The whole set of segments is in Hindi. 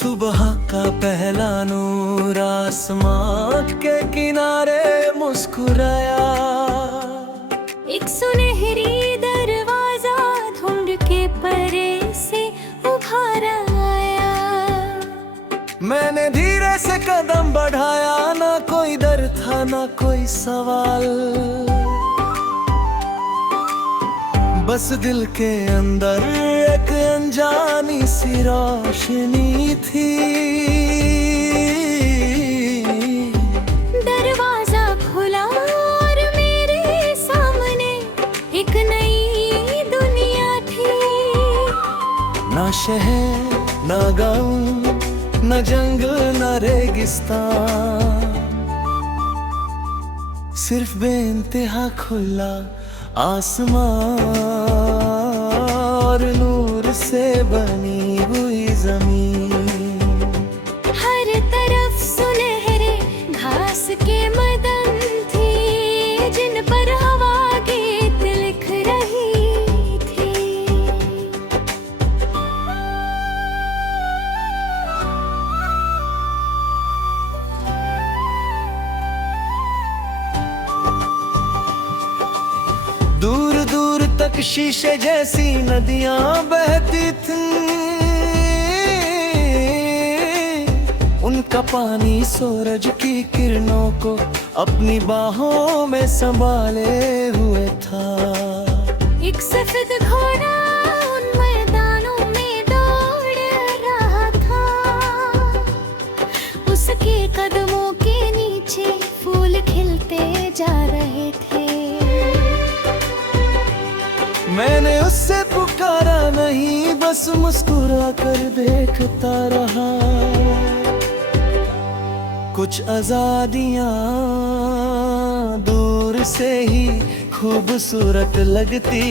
सुबह का पहला नूर आसमां के किनारे मुस्कुराया। एक सुनहरी दरवाजा ढूंढ के परे से उभार आया। मैंने धीरे से कदम बढ़ाया, ना कोई डर था ना कोई सवाल, बस दिल के अंदर एक अनजानी सी रोशनी थी। दरवाजा खुला और मेरे सामने एक नई दुनिया थी। ना शहर ना गाँव, न जंगल न रेगिस्तान, सिर्फ बेइंतहा खुला आसमां और नूर से बनी हुई जमीन। हर तरफ सुनहरे घास के मैदान थे, जिन पर हवा गीत लिख रही थी। दूर दूर तक शीशे जैसी नदियां बहती थीं, उनका पानी सूरज की किरणों को अपनी बाहों में संभाले हुए था। एक सफेद घोड़ा उन मैदानों में दौड़ रहा था, उसके कदमों के नीचे फूल खिलते जा रहे थे। मैंने उससे पुकारा नहीं, बस मुस्कुरा कर देखता रहा। कुछ आजादियां दूर से ही खूबसूरत लगती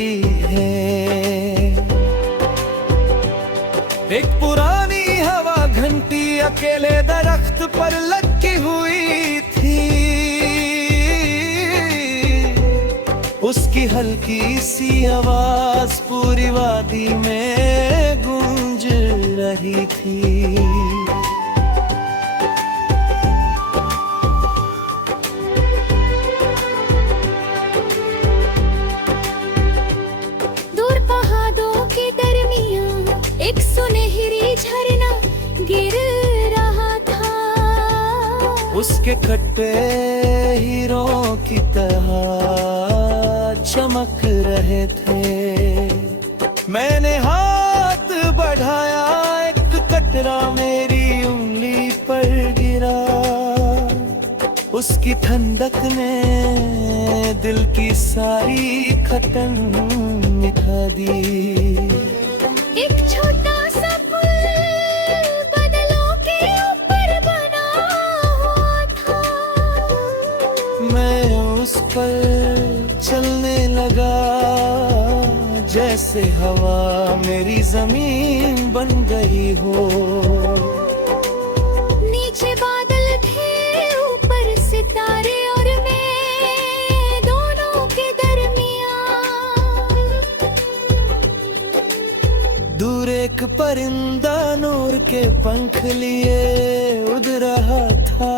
है। एक पुरानी हवा घंटी अकेले दरख्त पर लटकी हुई थी, उसकी हल्की सी आवाज पूरी वादी में गूंज रही थी। दूर पहाड़ों के दरमियां एक सुनहरी झरना गिर रहा था, उसके कट्टे हीरों की तरह चमक रहे थे। मैंने हाथ बढ़ाया, एक कतरा मेरी उंगली पर गिरा, उसकी ठंडक ने दिल की सारी खटन मिटा दी। एक छोटा सा पुल बादलों के ऊपर बना हुआ था। मैं उस पर चलने लगा, जैसे हवा मेरी जमीन बन गई हो। नीचे बादल थे, ऊपर सितारे और मैं दोनों के दरमियां। दूर एक परिंदा नूर के पंख लिए उड़ रहा था,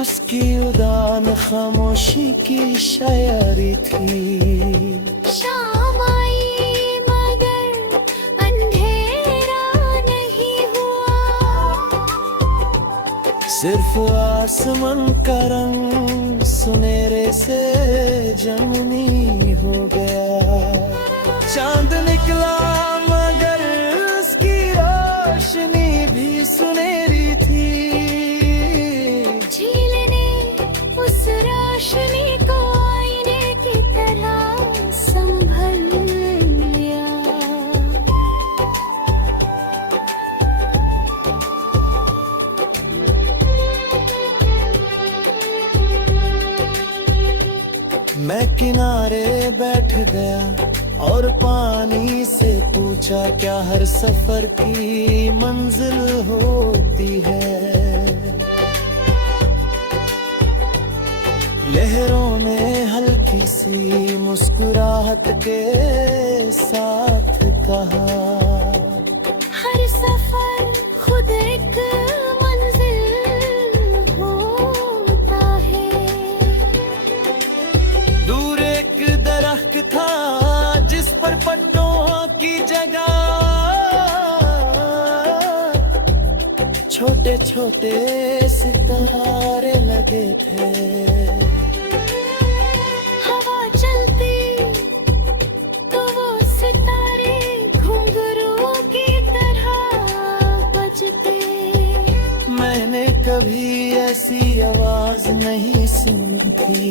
उसकी उड़ान खामोशी की शायरी थी। शाम आई मगर अंधेरा नहीं हुआ, सिर्फ आसमान का रंग सुनहरे से जमुनी हो गया। चांद निकला मगर उसकी रोशनी भी सुनहरी थी। झील ने उस रोशनी को आईने की तरह संभल लिया। मैं किनारे बैठ गया और पानी से पूछा, क्या हर सफर की मंजिल होती है? लहरों ने हल्की सी मुस्कुराहट के साथ कहा, हर सफर खुद एक मंजिल होता है। दूर एक दरख्त था जिस पर पत्तों की जगह छोटे छोटे सितारे लगे थे। हवा चलती तो वो सितारे घुंघरू की तरह बजते। मैंने कभी ऐसी आवाज नहीं सुनी थी,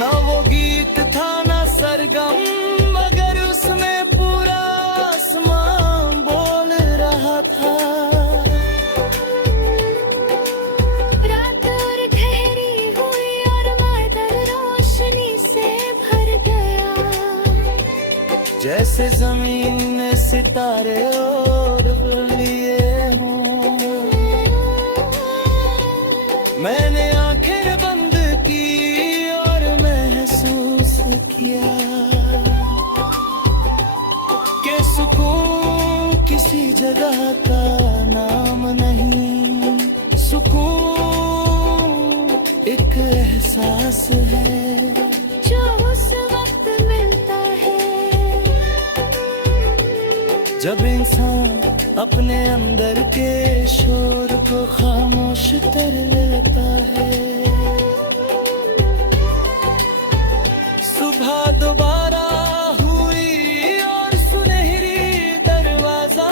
ना वो गीत था ना सरगम, मगर उसमें पूरा आसमान बोल रहा था। रात और गहरी हुई और बादल रोशनी से भर गया। जैसे जमीन ने सितारे ओढ़ लिए हों। मैंने आंखें बंद की और महसूस किया कि सुकून किसी जगह का नाम नहीं, सुकून एक एहसास है जो उस वक्त मिलता है जब इंसान अपने अंदर के शोर को खामोश कर लेता है। सुबह दोबारा हुई और सुनहरी दरवाजा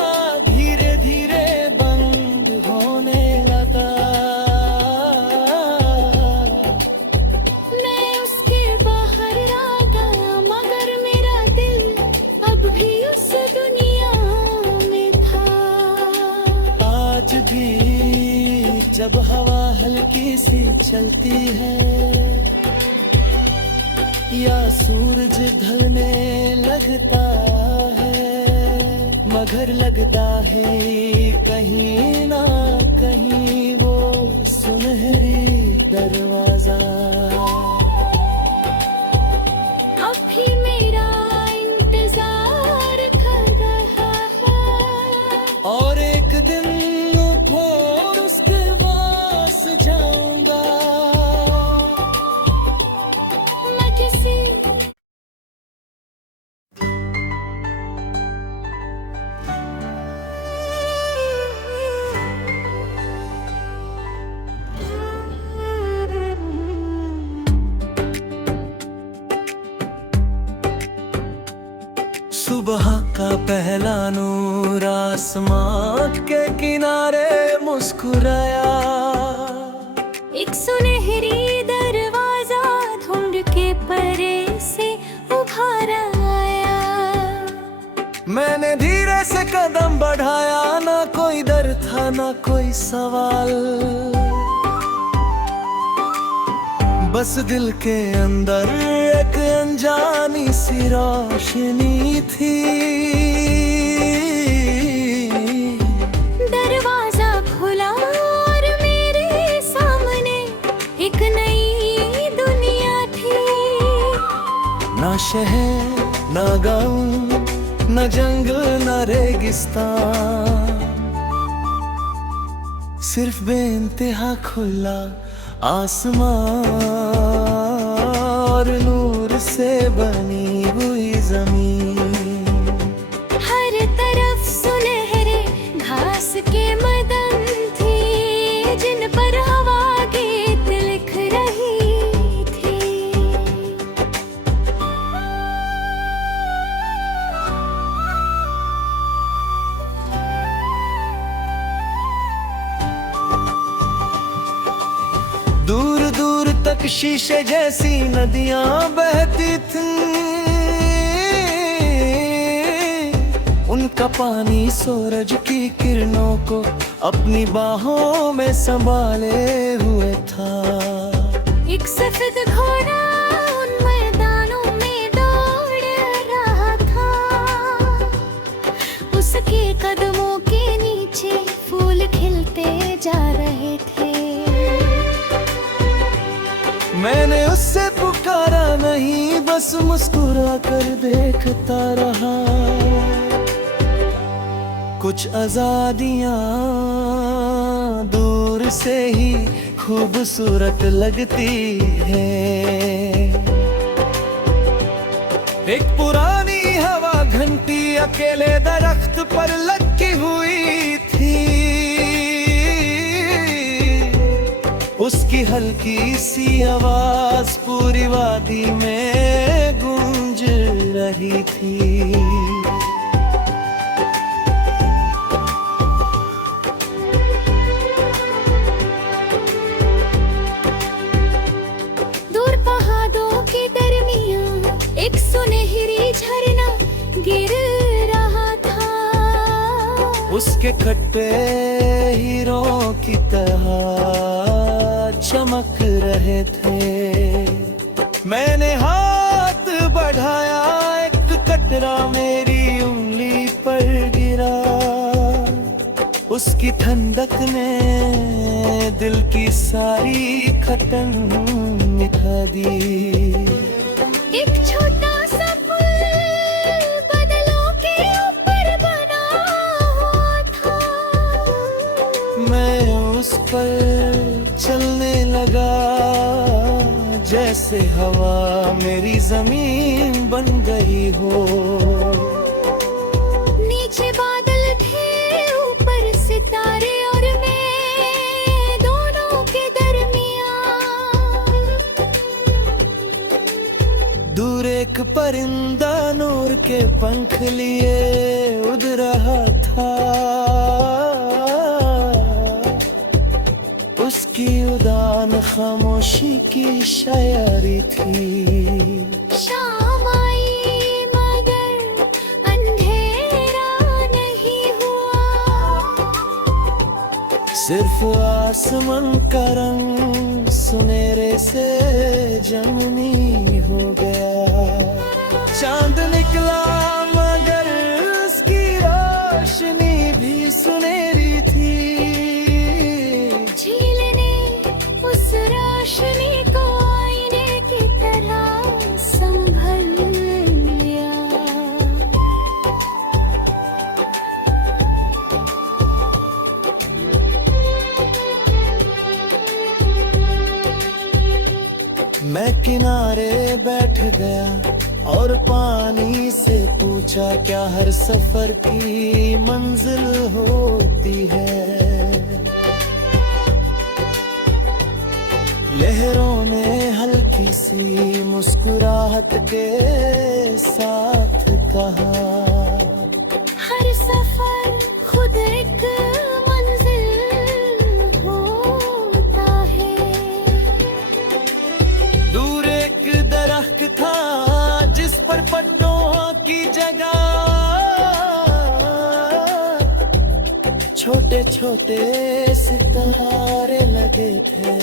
धीरे धीरे बंद होने लगा। मैं उसके बाहर आ गया मगर मेरा दिल अब भी उस दुनिया में था। आज भी जब हवा हल्की सी चलती है या सूरज ढलने लगता है, मगर लगता है कहीं ना कहीं वो सुनहरी दरवाजा अब भी मेरा इंतजार कर रहा है। और एक दिन फिर उसके पास जाऊंगा। मैं किसी सुबह का पहला नूर आसमां के किनारे मुस्कुराया। एक सुनहरी दरवाजा ढूंढ के परे से उभार आया। मैंने धीरे से कदम बढ़ाया, ना कोई डर था ना कोई सवाल, बस दिल के अंदर एक अनजानी सी रोशनी थी। दरवाजा खुला और मेरे सामने एक नई दुनिया थी। ना शहर ना गाँव न जंगल न रेगिस्तान, सिर्फ बेइंतहा खुला आसमान और नूर से बनी हुई जमीन। हर तरफ सुनहरे घास के मैदान थे जिन पर हवा गीत लिख रही थी। दूर दूर तक शीशे जैसी नदियां बहती थीं, उनका पानी सूरज की किरणों को अपनी बाहों में संभाले हुए था। एक सफेद घोड़ा उन मैदानों में दौड़ रहा था, उसके कदमों के नीचे फूल खिलते जा रहे थे। बस मुस्कुरा कर देखता रहा। कुछ आजादियां दूर से ही खूबसूरत लगती है। एक पुरानी हवा घंटी अकेले दरख्त पर लटकी हुई थी। उसकी हल्की सी आवाज पूरी वादी में गूंज रही थी। दूर पहाड़ों के दरमियां एक सुनहरी झरना गिर रहा था। उसके खट्टे हीरो की तरह चमक रहे थे। मैंने हाथ बढ़ाया, एक कतरा मेरी उंगली पर गिरा। उसकी ठंडक ने दिल की सारी खटन मिटा दी। एक छोटा सा पुल बादलों के ऊपर बना हुआ था। मैं उस पर चलने लगा, जैसे हवा मेरी जमीन बन गई हो। नीचे बादल थे, ऊपर सितारे और मैं दोनों के दरमियां। दूर एक परिंदा नूर के पंख लिए उड़ रहा था। उसकी उड़ान खामोशी की शायरी थी। शाम आई मगर अंधेरा नहीं हुआ। सिर्फ आसमान का रंग सुनहरे से जमुनी हो गया। चांद निकला मगर उसकी रोशनी भी सुनहरी थी। झील ने उस रोशनी को आईने की तरह संभल लिया। मैं किनारे बैठ गया और पानी से पूछा, क्या हर सफर की मंजिल होती है? लहरों ने हल्की सी मुस्कुराहट के साथ कहा, हर सफर खुद एक मंजिल होता है। दूर एक दरख्त था जिस पर पत्तों की जगह छोटे छोटे सितारे लगे थे।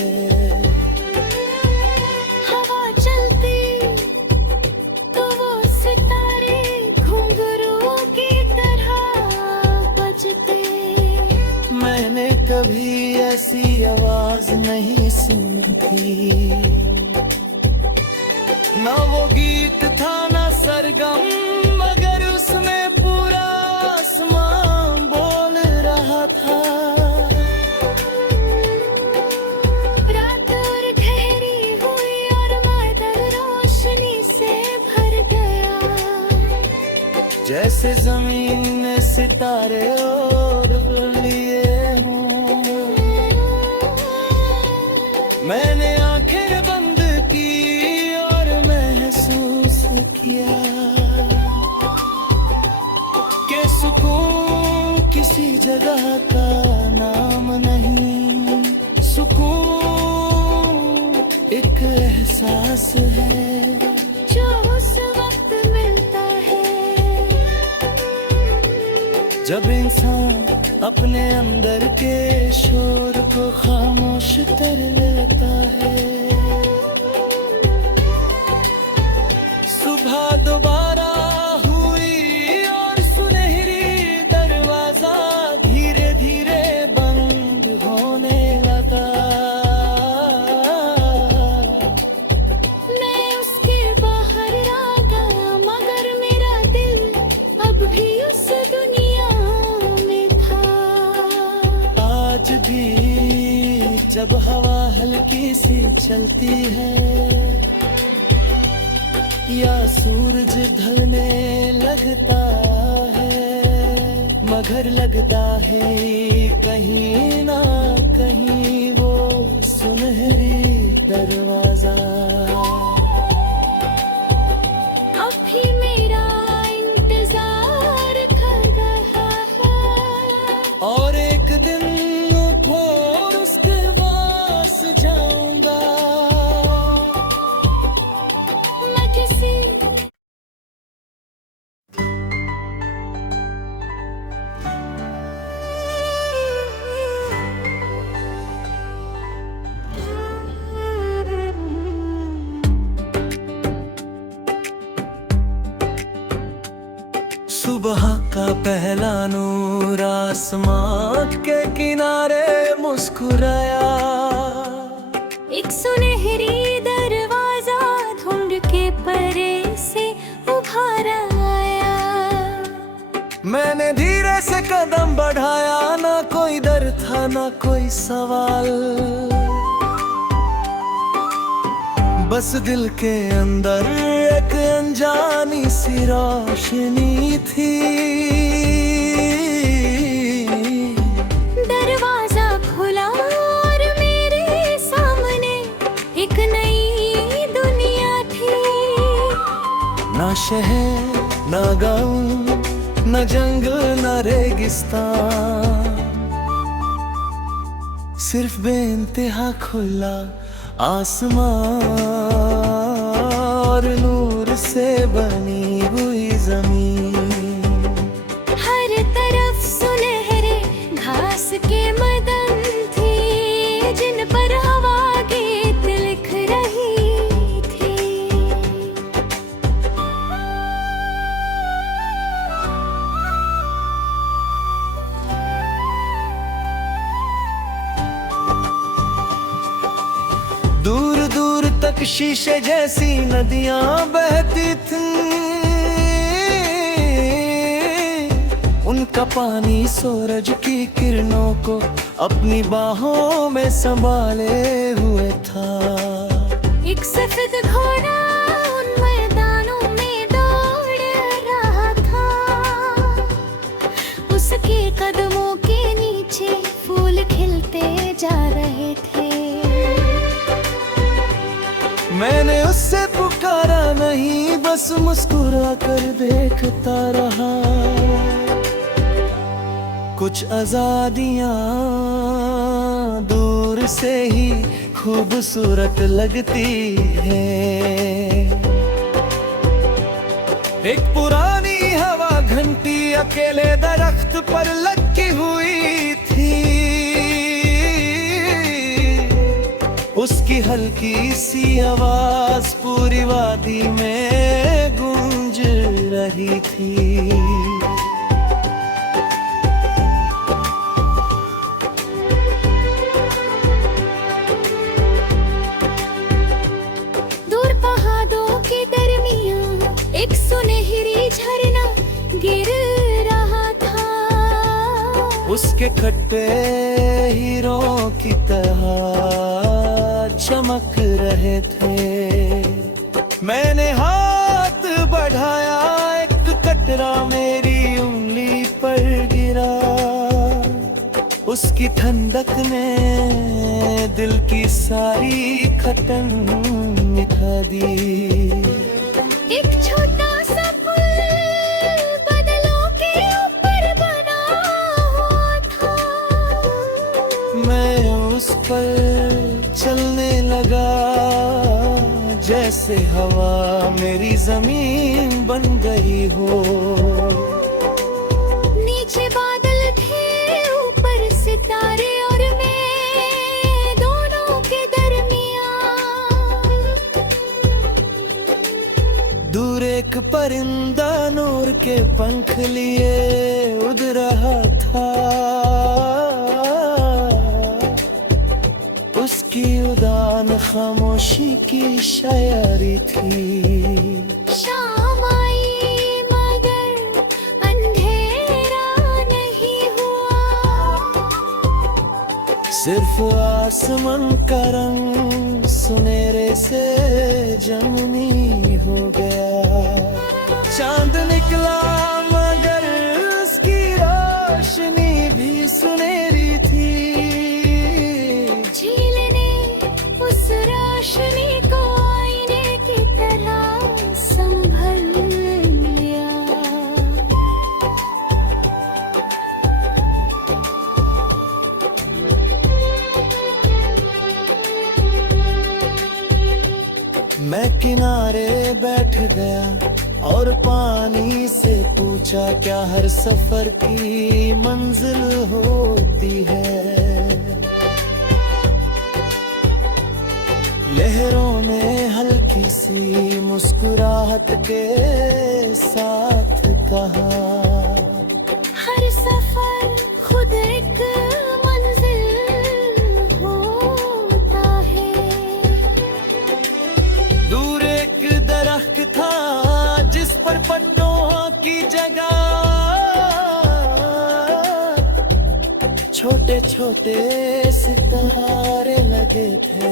हवा चलती तो वो सितारे घुंघरू की तरह बजते। मैंने कभी ऐसी आवाज नहीं सुनी थी। ना वो गीत था ना सरगम, मगर उसमें पूरा आसमान बोल रहा था। रात और गहरी हुई और बादल रोशनी से भर गया। जैसे जमीन ने सितारे और लिए हों। मैंने आंखें बंद की और महसूस किया कि सुकून किसी जगह का नाम नहीं। सुकून एक एहसास है जो उस वक्त मिलता है जब इंसान अपने अंदर के शोर को खामोश कर लेता है। सुबह दोबारा हुई और सुनहरी दरवाजा धीरे धीरे बंद होने लगा। मैं उसके बाहर जब हवा हल्की सी चलती है या सूरज ढलने लगता है, मगर लगता है कहीं ना कहीं वो सुनहरी दरवाजा। अब भी मेरा इंतजार कर रहा है, और एक दिन फिर उसके पास जाऊंगा। मैं किसी सुबह का पहला नूर आसमां के किनारे मुस्कुराया। एक सुनहरी दरवाजा ढूंढ के परे से उभार आया। मैंने धीरे से कदम बढ़ाया, ना कोई डर था ना कोई सवाल, बस दिल के अंदर एक अनजानी सी रोशनी थी। दरवाजा खुला और मेरे सामने एक नई दुनिया थी। ना शहर ना गाँव, न जंगल न रेगिस्तान, सिर्फ बेइंतहा खुला आसमां और नूर से बनी हुई जमीन। हर तरफ सुनहरे घास के मैदान थे, जिन पर हवा गीत लिख रही थी। दूर दूर तक शीशे जैसी नदियां बहती थीं, उनका पानी सूरज की किरणों को अपनी बाहों में संभाले हुए था। एक सफेद घोड़ा उन मैदानों में दौड़ रहा था, उसके कदमों के नीचे फूल खिलते जा रहे थे। मैंने उससे पुकारा नहीं, बस मुस्कुरा कर देखता रहा। कुछ आजादियां दूर से ही खूबसूरत लगती है। एक पुरानी हवा घंटी अकेले दरख्त पर लटकी हुई थी, उसकी हल्की सी आवाज पूरी वादी में गूंज रही थी। दूर पहाड़ों के दरमियां एक सुनहरी झरना गिर रहा था, उसके खट्टे हीरो की तरह चमक रहे थे। मैंने हाथ बढ़ाया, एक कतरा मेरी उंगली पर गिरा, उसकी ठंडक ने दिल की सारी खटन मिटा दी। एक छोटा सा पुल बादलों के ऊपर बना हुआ था, मैं उस पर चलने लगा, जैसे हवा मेरी जमीन बन गई हो। नीचे बादल थे, ऊपर सितारे और मैं दोनों के दरमियां। दूर एक परिंदा नूर के पंख लिए उड़ रहा था, उसकी उड़ान खामोशी की शायरी थी। शाम आई मगर अंधेरा नहीं हुआ, सिर्फ आसमान का रंग सुनहरे से जमुनी हो गया। चांद निकला मगर उसकी रोशनी भी सुनहरी थी। झील ने उस रोशनी को आईने की तरह संभल लिया। मैं किनारे बैठ गया और पानी से पूछा, क्या हर सफर की मंजिल होती है? लहरों ने हल्की सी मुस्कुराहट के साथ कहा, हर सफर खुद एक मंजिल होता है। दूर एक दरख्त था जिस पर पत्तों की जगह छोटे छोटे सितारे लगे थे।